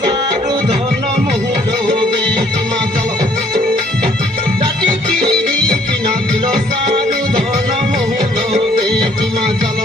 সারু ধন মহুল বেটিমা চল জাতি কিরি কিনা দিল সারু ধন মহুল বেটিমা চল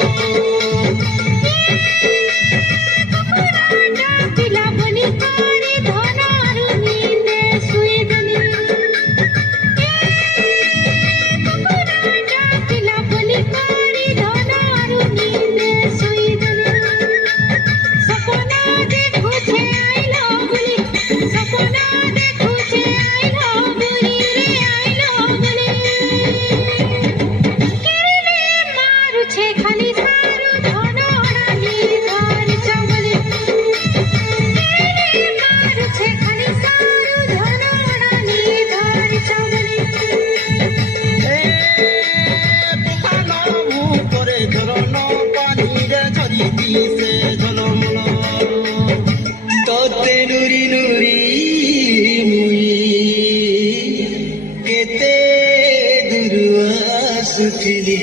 তোতে নুরি নুরি মুই কেতে দূর আসুଥିଲି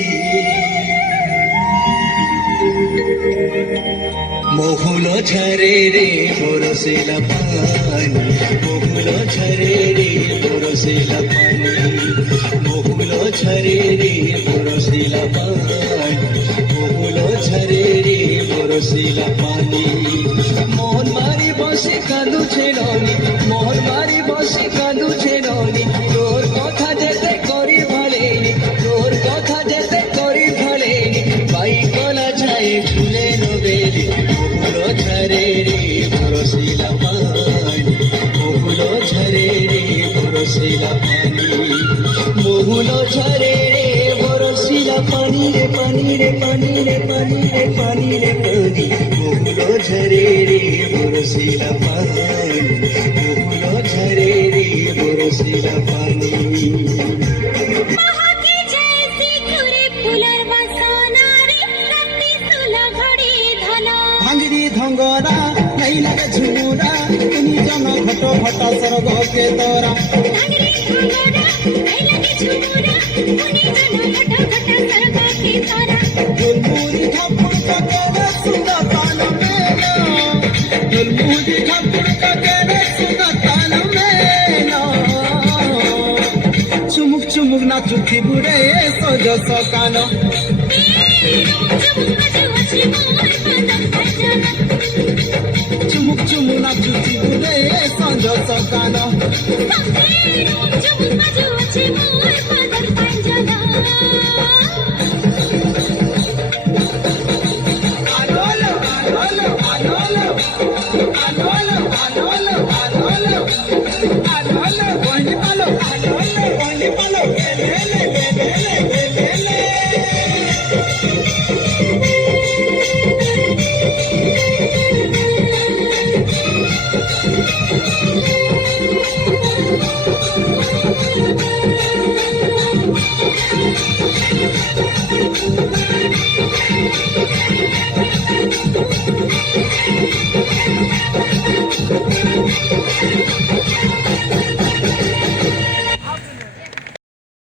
মহুল ঝরে রে বরসিলা পানি মহুল ঝরে রে বরসিলা পানি মহুল ঝরে রে বরসিলা পানি মহুল ঝরে রে বরসিলা পানি মোহন মারি বসে কাঁদুছে ননি মোহন মারি বসে কাঁদুছে ননি তোর কথা যেতে করি ভালেনি তোর কথা যেতে করি ভালেনি বাই কলা যায় ফুলে নবেলি মহুল ঝরে রে বরসিলা পানি মহুল ঝরে রে বরসিলা পানি মহুল ঝরে রে বরসিলা পানি রে পানি রে পানি রে পানি রে পানি রে পানি মহুল ঝরে রে বরসিলা পানি মহুল ঝরে রে বরসিলা পানি ভাঙ্গিরি ধঙ্গরা নাই লাগে ঝুমুরা তুমি জন ঘট ঘট স্বর্গ কে তোরা ঝুলমুরি ঠাকুর কাকেরে সুন্দর তান মেলা ঝুলমুরি ঠাকুর কাকেরে সুন্দর তান মেলা চুমুক চুমুক নাচুথি বুড়ে সজ সকান চুমুক চুমুক নাচুথি বুড়ে সজ সকান